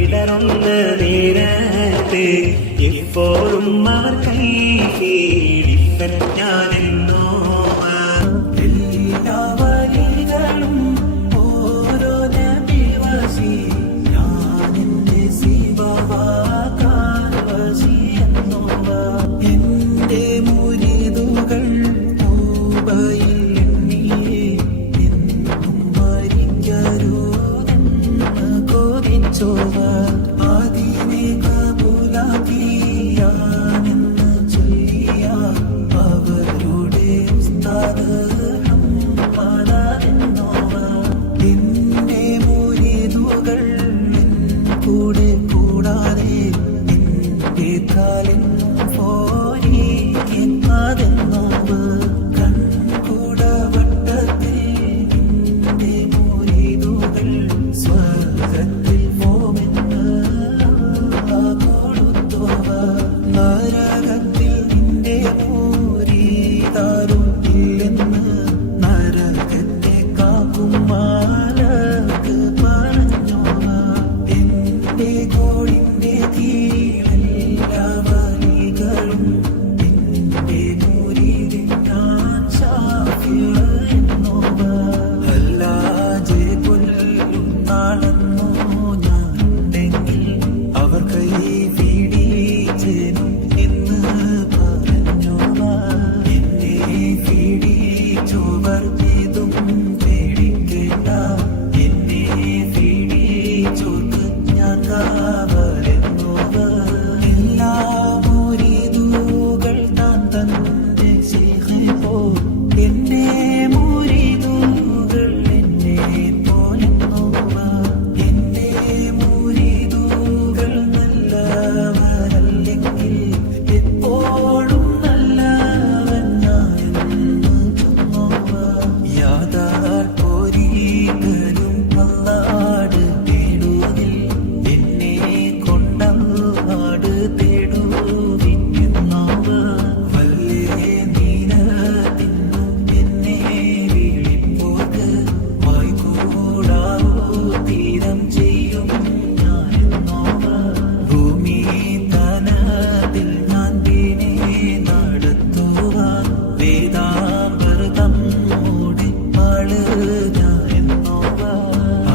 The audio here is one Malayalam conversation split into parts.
ഇടറുന്ന നേരത്ത് എപ്പോഴും അവർ കൈ കീഴിപ്പൻ ഞാനെന്നോ എല്ലാ വരികളും ഓരോ ദിവസി ഞാനെന്റെ ശിവവാക്കാൻ വസി എന്നോവ എന്റെ മുരിതുകൾ തൗബയിൽ എണ്ണിയേ എന്നും മരിക്കരുതെന്ന് കൊതിച്ചോവ അതിനെ കബൂലാക്കിയാനെന്ന് ചൊല്ലിയ അവരുടെ ഉസ്താദ് ഹംമാദെന്നോവ എന്റെ മുരിതുകൾ കൂടെ കൂടാതെ എന്റെ കാലെന്നും പോരി എന്നതെന്നോവ കൺകൂടവട്ടത്തിൽ എന്റെ മുരിതുകൾ സ്വർഗത്തിൽ പോമെന്ന് കൊടുത്തോവ നരകത്തിൽ നിന്റെ മുരീതാരും ഇല്ലെന്ന് നരകത്തെ കാക്കും മാലക്ക് പറഞ്ഞോവ എന്റെ കോടിന്റെ കീഴെല്ലാ വലികളും എന്റെ മുരീതിൻ ഞാൻ ശാഫിഉ എന്നോവ അല്ലാജെ കൊല്ലും നാളെന്നോ ഞാനുണ്ടെങ്കിൽ അവർ കൈ പിടിച്ചേനും എന്ന് പറഞ്ഞോവ എന്നെ പിടിച്ചോവർ ഇതും പേടിക്കേണ്ട എന്നെ പിടിച്ചോർക്ക് ഞാൻ കാവലെന്നോവ എല്ലാ മുരീദുകൾ താൻ തന്റെ ശൈഖേ പോൽ എന്നെ മുരീദുകൾ എന്നെ പോലെന്നോവ എന്റെ മുരീദുകൾ നല്ലവരല്ലെങ്കിൽ എപ്പോഴും നല്ലവൻ ഞാനെന്ന് ചൊന്നോവ യാതാൽ ഒരിക്കലും അല്ലാട് തേടുന്നിൽ എന്നെ കൊണ്ടല്ലാട് തേടുവിക്കുന്നോവ വല്ലേ നീനത്തിന്നും എന്നെ വിളിപ്പോക്ക് വായ്കൂടാവോ തീരം ചെയ്യും ഞാനെന്നോവ ഭൂമി തനത്തിൽ ഞാൻ ദിനെ നടത്തുവാൻ വേദാമൃതം മൂടി പാള് ഞാനെന്നോവ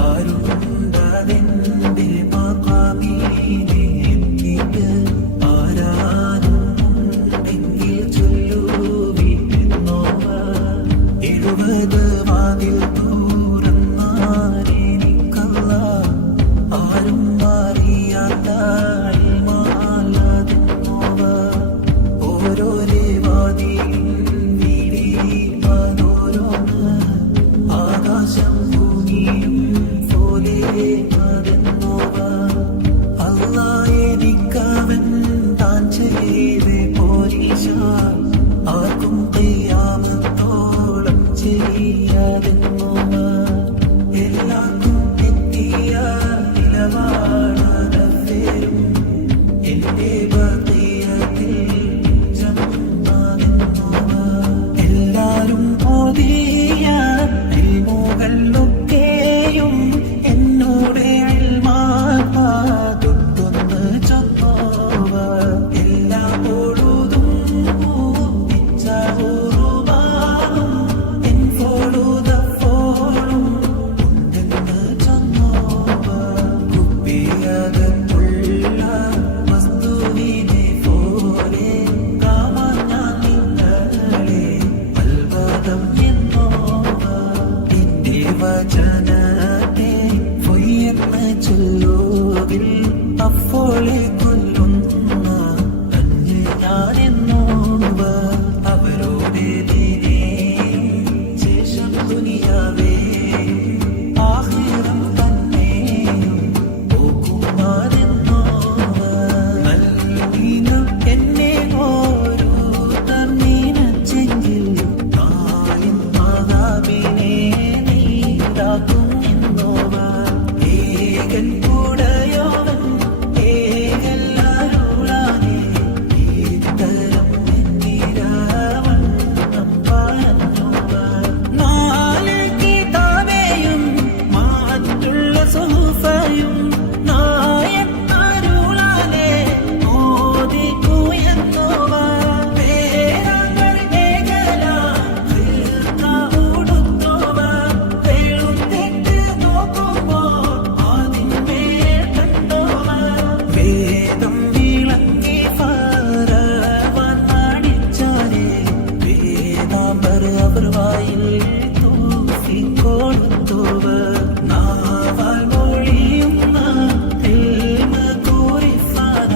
ആരുണ്ടതെന്റെ മഖാമിനെ എത്തിയിട്ട് ആരാനും ഉണ്ടെങ്കിൽ ചൊല്ലുവിനെന്നോവ 70 വാതിൽ തുറന്നാരെനിക്കല്ല ആരും അറിയാത്ത ഇൽമാലതെന്നോവ ഓരോരേ വാതിലും വീടിപ്പാനോരോന്ന് ആകാശം ഭൂമിയും പോലെ അതെന്നോവ അല്ലാ എനിക്കവൻ താൻ ചെയ്തേ പോരീശ ആർക്കും ഖിയാമത്തോളം ചെയ്യാതെന്നോവ എല്ലാവർക്കും എത്തിയ നിലവാടതേരും എന്റെ ബഖിയത്തിൽ ജന്നാതെന്നോവ എല്ലാരും ഓതിയ ഇൽമുകളൊക്കെയും എന്നോട് ഇൽമാതൊന്ന് ചൊന്നോവ എല്ലാ പൊഴുതും ഞാനെന്നോവർ അവരോട് ശേഷം ദുനിയാവേ ആഹിറം തന്നെയും പോകുമാരെന്നോവർ നൽകിനും എന്നെ ഓരോ തർമീനച്ചെങ്കിൽ നാളിൻ മാതാവിനെ നീതാക്കും എന്നോവർ ഏകൻ കൂടയോവൻ ഏകല്ലാരുളാനേ ഇത്തരം നിരവണ്ണം പറഞ്ഞോവർ നാല് കിതാബേയും മാറ്റുള്ള സുഹുഫയും നായത്താരുളാനേ ഓതിക്കുയെന്നോവർ വേദങ്ങൾ ഏകലാം ഉടുത്തോവർ വെളുത്തെട്ട് നോക്കുമ്പോൾ അതിന്മേൽ കണ്ടോവർ വേദം വിളങ്ങി ഫറവൻ അടിച്ചാരേ വേദാംബർ അവർ വായിൽ തൂക്കിക്കൊടുത്തോവർ നാവാൽ മൊഴിയുന്ന ഇൽമ കൂറിഫാന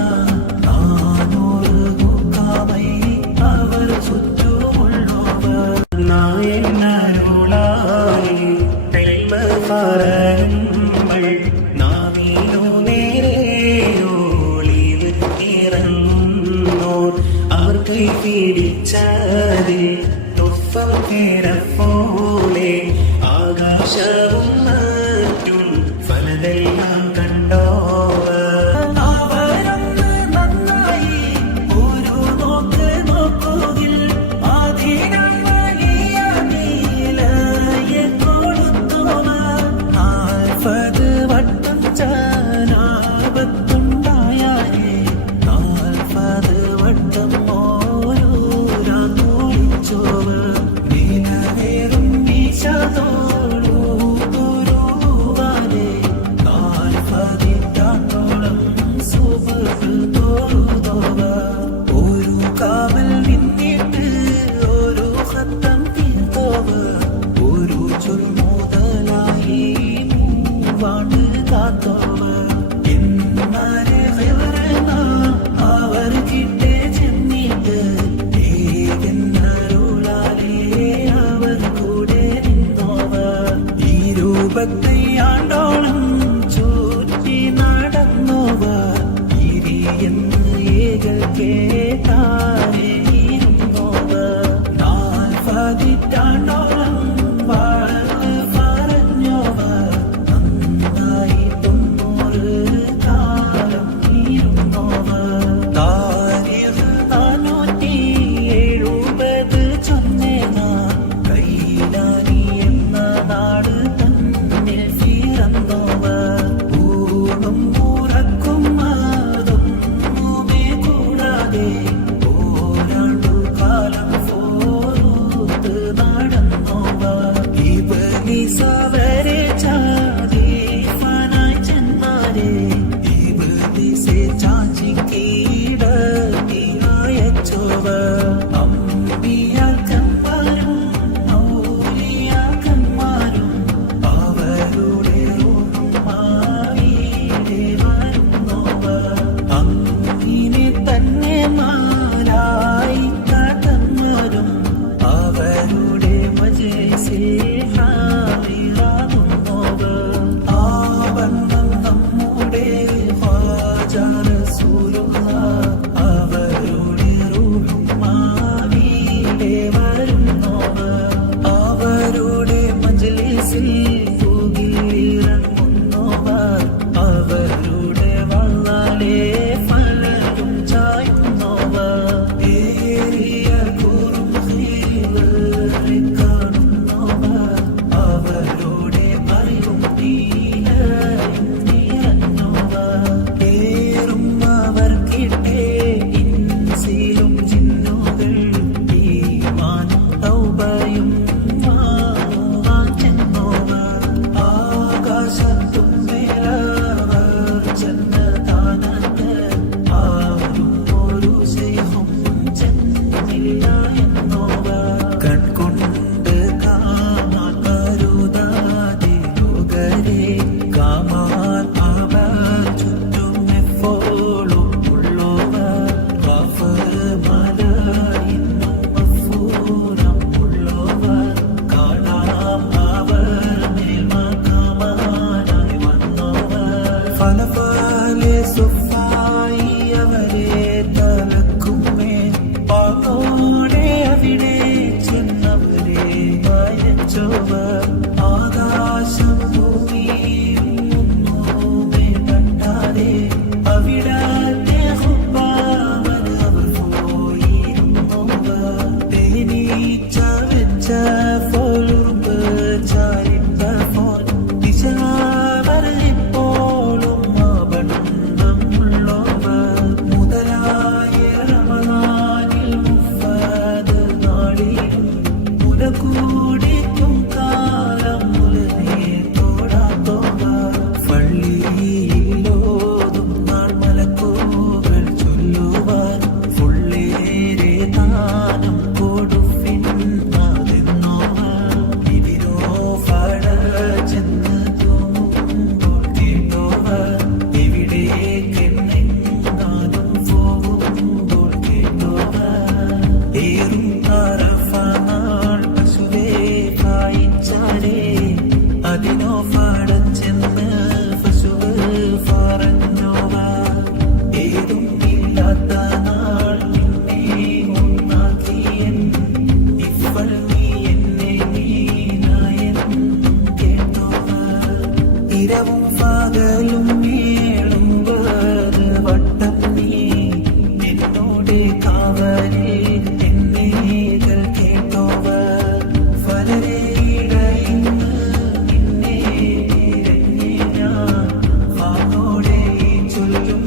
400 മുക്കാമൈ അവർ ചുറ്റുമുള്ളവർ നായനാരുളായി ഇൽമ ഫറങ്ങൾ നാമീനു നേരെയോളിവ് ഇറങ്ങുന്നോർ അവർ കൈ പിടിച്ചത് തുഫക്കേര പോലെ ആകാശവും മറ്റും ഫലതെല്ലാം കണ്ടോവർ അവരൊന്ന് നന്നായി ഒരു നോക്ക് നോക്കുകിൽ ആധീനം വലിയ നീലയെ കൊടുത്തോവർ 40 വട്ടം ജനാപത്തുണ്ടായാലേ 40 വട്ടം ഓരോരാ കുളിച്ചോവർ നിലവേറും വീശതോളൂ തുരുവാനേ 40 ാണ്ടോളം സുബഹ് തോറുതോവർ ഒരു കാവൽ നിന്നിട്ട് ഒരു ഖത്തം തീർത്തോവർ ഒരു ചൊൽമുതലായി മൂവാണ്ട് കാത്തോവർ എന്നാല് ഖിർന അവർ കിട്ടേ ചെന്നിട്ട് ഏകന്നരുളാലേ അവർ കൂടെ നിന്നോവർ 25 ചുറ്റി നടന്നോവർ ഇരിയെന്ന് ഏകൽ കേട്ടാരേ ഇരുന്നോവർ 40 വാഴ്ന്ന് പറഞ്ഞോവർ നന്നായി 90 കാലം ഇരുന്നോവർ താരീഖ് 470 ചൊന്നേനാ കൈലാനി എന്ന നാട് തന്നിൽ പിറന്നോവർ ഊണും ഉറക്കും അതൊന്നുമേ കൂടാതെ ഓരാണ്ടു കാലം പോരൂത്ത് നടന്നോവർ ഇബ്ലീസ് അവരെ ചാദീഫനായി ചെന്നാരേ ഇബ്ലീസെ ചാച്ചിക്കീടത്തി അയച്ചോവർ അമ്പിയാക്കന്മാരും ഔലിയാക്കന്മാരും അവരുടെ റൂഹുമായി വരുന്നോവർ അങ്ങനെ തന്നെ മാലായിക്കന്മാരും അവരുടെ മജ്‌ലിസിൽ ഹാളിറാകുന്നോവർ ആ ബന്ധം നമ്മുടെ ഖ്വാജ റസൂലുള്ളാഹ് അവരുടെ റൂഹുമായി കാവലിൽ എന്നേകൾ കേട്ടോവർ വലരയിടയിന്ന് നിന്നെ തിരഞ്ഞ് ഞാൻ വാനോടെ ചൊല്ലും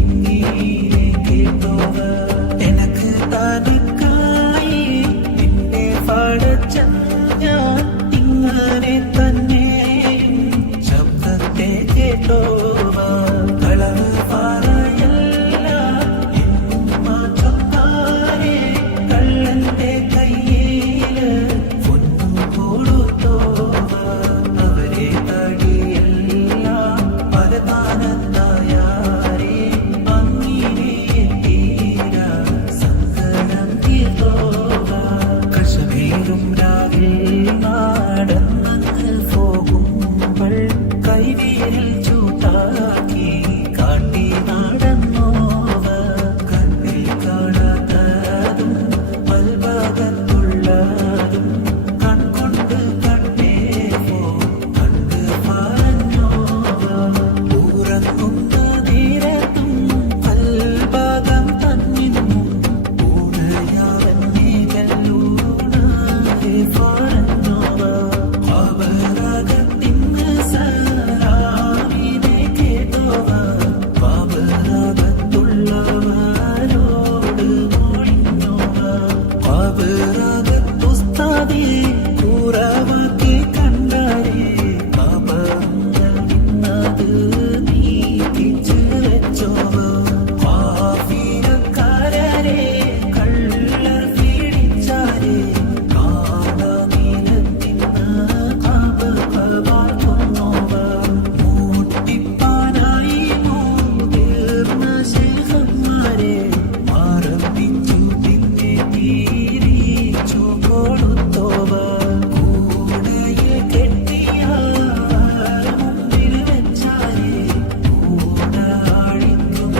ഇങ്ങനെ കേട്ടോവർ എനക്ക് തനിക്കായി നിന്നെ പടച്ച ഞാൻ ഇങ്ങനെ തന്നെ ശബ്ദത്തെ കേട്ടോവർ കളവ് പറയല്ല എന്നും മാറ്റത്താരെ കള്ളന്റെ കയ്യില് പൊന്നും കൊടുത്തോവർ അവരെ തടിയല്ല പരതാനത്തായാരെ അങ്ങനെ തീര സങ്കടം തീർത്തോവർ കശമേറും രാവിൽ നടന്നു പോകുമ്പോൾ കൈവിരൽ ചൂട്ടാക്കി കാട്ടി നടന്നോവർ കണ്ണിൽ കാണാത്തതും പൽഭാഗത്തുള്ളതും കൺകൊണ്ട് കണ്ടേ പോ കണ്ട് പറഞ്ഞോവർ ഉറങ്ങുന്ന നേരത്തും പൽഭാഗം തന്നിന്നും ഊണയാവന്നെ കല്ലൂണാതെ പറഞ്ഞോവർ പാപരാഗത്തിന്ന് സലാമിനെ കേട്ടോവർ പാപരാഗത്തുള്ളവരോട് മൊഴിഞ്ഞോവർ പാപരാഗത്തുസ്താദേ കുറവാക്കി കണ്ടാരേ പാപങ്ങൾ ഇന്നത് നീതിച്ച് വെച്ചോവർ കാഫിരക്കാരരെ കള്ളർ പീഡിച്ചാരേ കാണാ നീലത്തിന്ന് കാപകവാർക്കുന്നോവർ മൂട്ടിപ്പാനായി മൂതിർന്ന ശേഖന്മാരെ ആരംഭിച്ചു പിന്നെ തീരിച്ചു കൊടുത്തോവർ കൂടയിൽ കെട്ടിയ മുമ്പിൽ വെച്ചാരേ കൂടാളിക്കും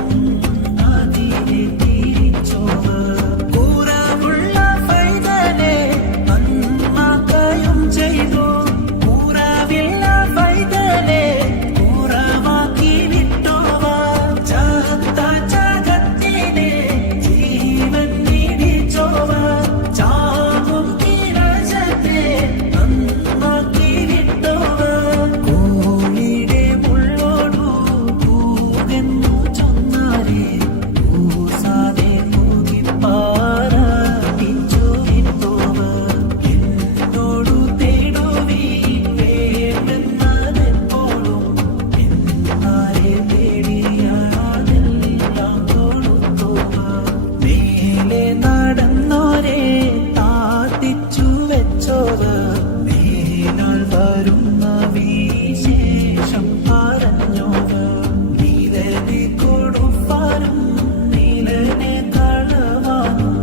അതിനെ തിരിച്ചോവർ കൂറമുള്ള പൈതലെ നന്മകയും ചെയ്തു കൂറവില്ല പൈതലെ കൂറമാക്കി വിട്ടോവർ ചാത്ത ജഗത്തിനെ ജീവൻ നീടിച്ചോവർ ചാവും കിരജത്തെ നന്നാക്കി വിട്ടോവർ കോഴിയുടെ മുള്ളോടു കൂകെന്നു ചൊന്നാരേ കൂസാതെ കൂകിപ്പാറാപ്പിച്ചു വിട്ടോവർ എന്നോടു തേടുവീൻ വേണ്ടെന്നതെപ്പോഴും എന്നാരെ പേടിയാതെല്ലാം കൊടുത്തോവർ മേലെ നടന്നോരെ താത്തിച്ചു വെച്ചോവർ മേലാൾ വരുന്ന വിശേഷം പറഞ്ഞോവർ നീലനെ കൊടുപ്പാനും നീലനെ കളവാനും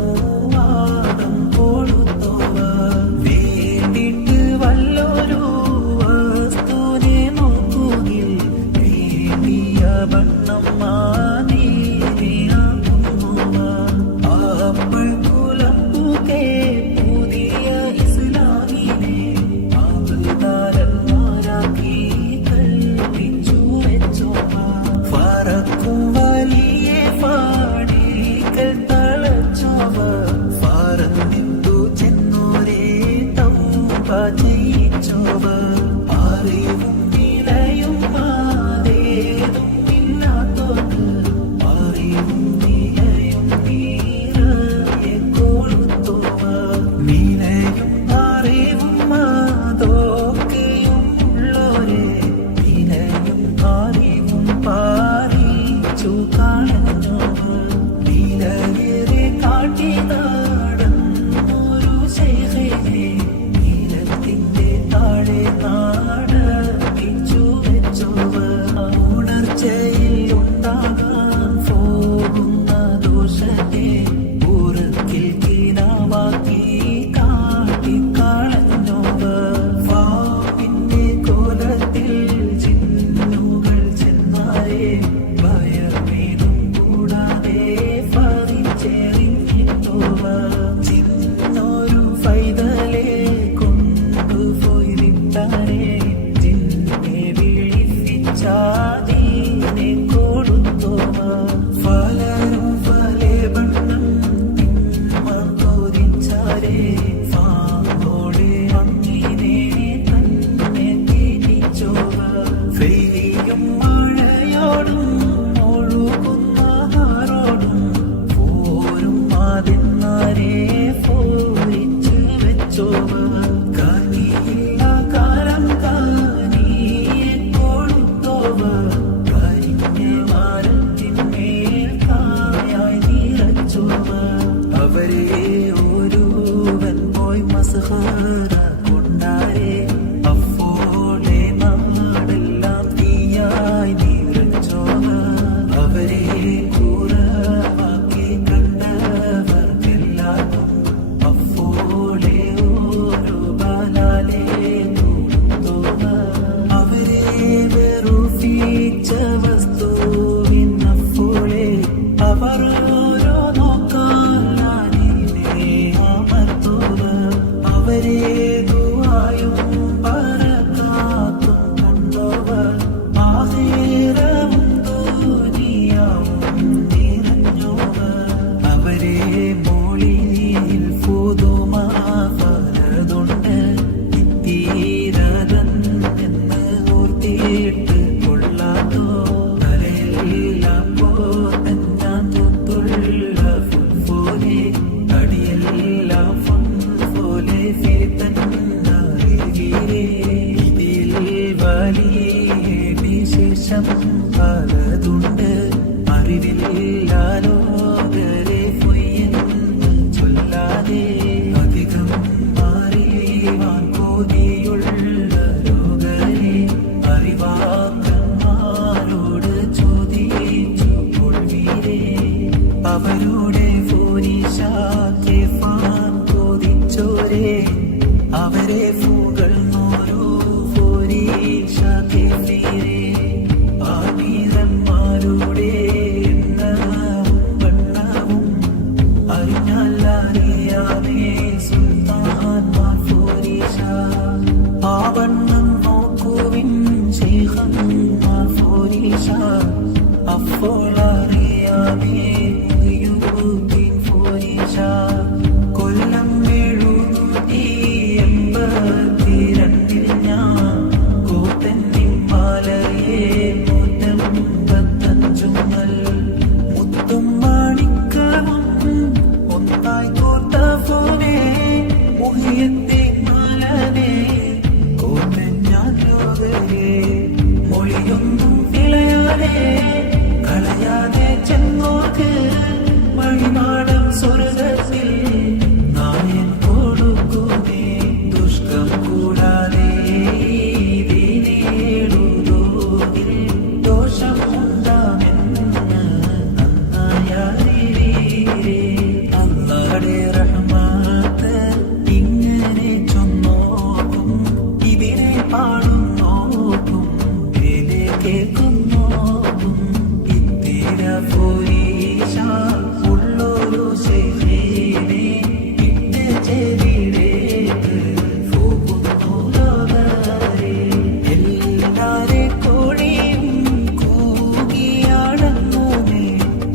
നായെന്നവർക്കനുവാദം കൊടുത്തോവർ വേണ്ടിട്ട് വല്ലൊരു വസ്തുവിനെ നോക്കുകിൽ വേണ്ടിയ വണ്ണം മാനീരിയാകുന്നോവർ അപ്പോൾ കുലപ്പുകെ പുതിയ ഇസ്ലാമിനെ ആബുദാരന്മാരാക്കി കൽപ്പിച്ചു വെച്ചോവർ ഫറക്കും വലിയ പാടികൾ തളച്ചോവർ ഫറന്നിട്ടു ചെന്നോരെ തൗബ ചെയ്യിച്ചോവർ അറിവും വിലയും അതേതും ഇല്ലാത്തോർക്ക് അറിവും വിലയും നീറയെ കൊടുത്തോവർ വിലയും അറിവും അതൊക്കെയും ഉള്ളോരെ വിലയും അറിവും പാറിച്ചു കളഞ്ഞോവർ വിലയേറെ കാട്ടി നടന്നൊരു ശൈഖിനെ നിലത്തിന്റെ താഴെ അവരുടെ ഫോരിശാക്കെ ഫാൻ കൊതിച്ചോരെ അവരെ ഫൂകൾ നോരോ ഫോരിശാക്കെ ഫീരേ ആമീരന്മാരുടെ എണ്ണവും വണ്ണവും അറിഞ്ഞാലറിയാമേ സുൽത്താൻമാർ ഫോരിശ ആ വണ്ണം നോക്കുവിൻ ശൈഖന്മാർ ഫോരിശ അപ്പോൾ അറിയാമേ മുഹിയുദ്ദീൻ ഫോരിശ കൊല്ലം 782 ഞാൻ കോട്ടന്നിൻ മാലയെ 185 മുത്തും മാണിക്കവും ഒന്നായി കോട്ട ഫോനെ മുഹിയുദ്ദീൻ മാലനെ കോട്ടൻ ഞാൻ ലോകരെ മൊഴിയൊന്നും വിളയാതെ കളയാതെ ചെന്നോക്ക് വഴിമാടം സ്വർഗത്തിൽ നായൻ കൊടുക്കുമേ ദുഷ്കം കൂടാതെ നേടുതോതിൽ ദോഷം ഉണ്ടാമെന്ന് നന്നായറിവീരേ അല്ലാഹുവേ റഹ്മത്ത് ഇങ്ങനെ ചൊന്നോക്കും ഇതിനെ പാടും നോക്കും ഇതിനെ കേൾക്കും നോക്കും ഇത്തിര ഫോരിശ ഉള്ളൊരു ശൈഖിനെ ഇട്ട് ചെവിയിലേക്ക് പോകുന്നു ലോകരെ എല്ലാരെ കോഴിയും കൂകിയാടുന്നൂമേ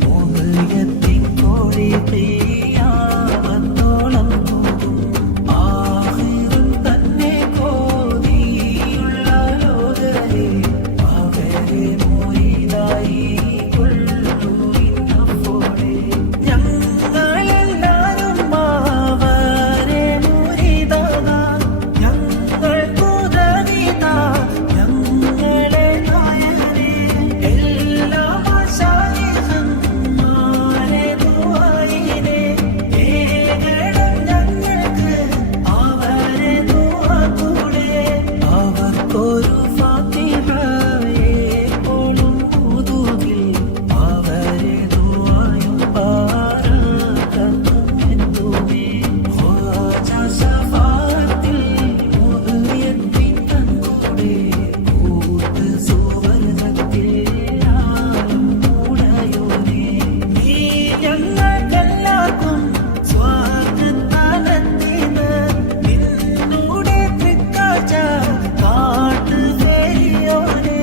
മോഹയത്തിൻ കോഴി പെയ്യാത്തോളം പോകും ആഹിറും തന്നെ കോതിയുള്ള ലോകരെ അവരെ മോയിതായി കൊള്ളുവിനപ്പോടെ ഞങ്ങളെല്ലാരും അവരെ മുരിതാകാം ഞങ്ങൾക്കുദവിതാ ഞങ്ങളെ നായകരെ എല്ലാ ശൈഖന്മാരെ ദുആയിനെ ഏകണം ഞങ്ങൾക്ക് അവരെ ദുആ കൂടെ അവർക്കൊരു ഫാത്തിഹയെ പോലും ഊതുകിൽ അവരെ ദുആയും പാരാക്കത്തും എന്തുമേ ഖ്വാജ ശഫാഅത്തിൽ മുഹയ്യദ്ദീൻ തൻകൂടെ കൂട്ട് സുവർഗത്തിൽ ആലും ഉടയോനേ നീ ഞങ്ങൾക്കെല്ലാവർക്കും സ്വാഗതമെത്തിന് നിന്നുടെ തൃക്കാഴ്ച കാട്ട് ഫെരിയോനെ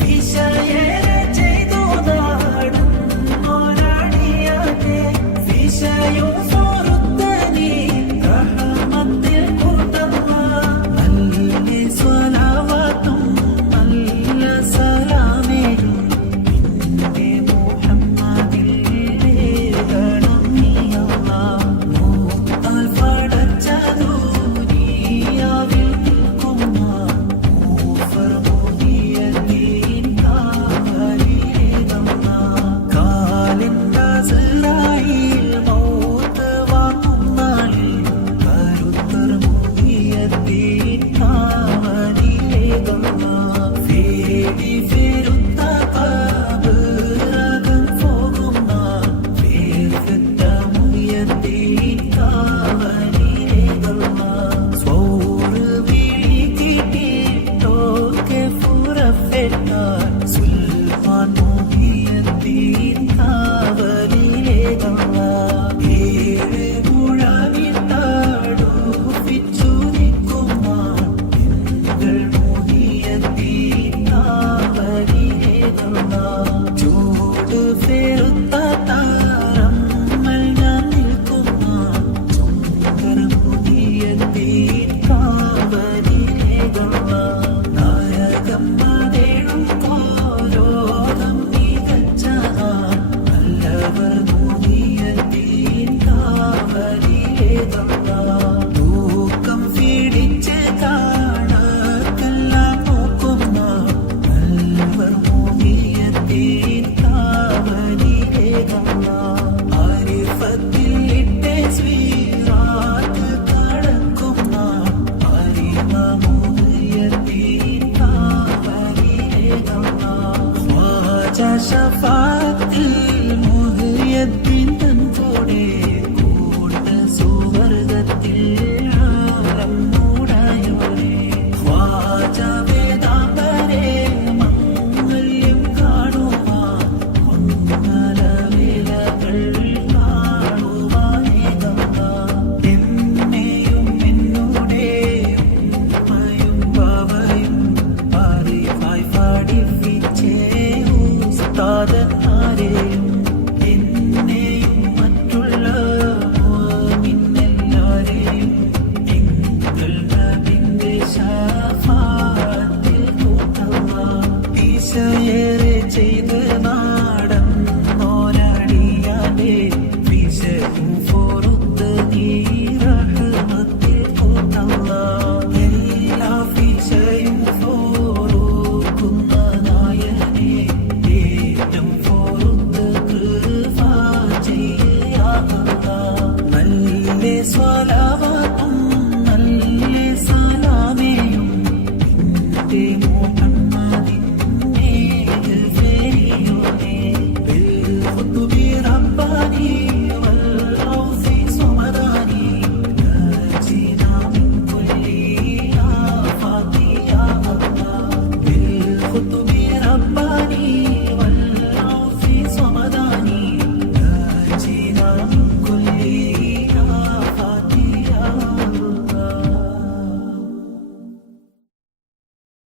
വിഷയേറെ ചെയ്തു നാടും ഒരടിയാതെ വിഷയും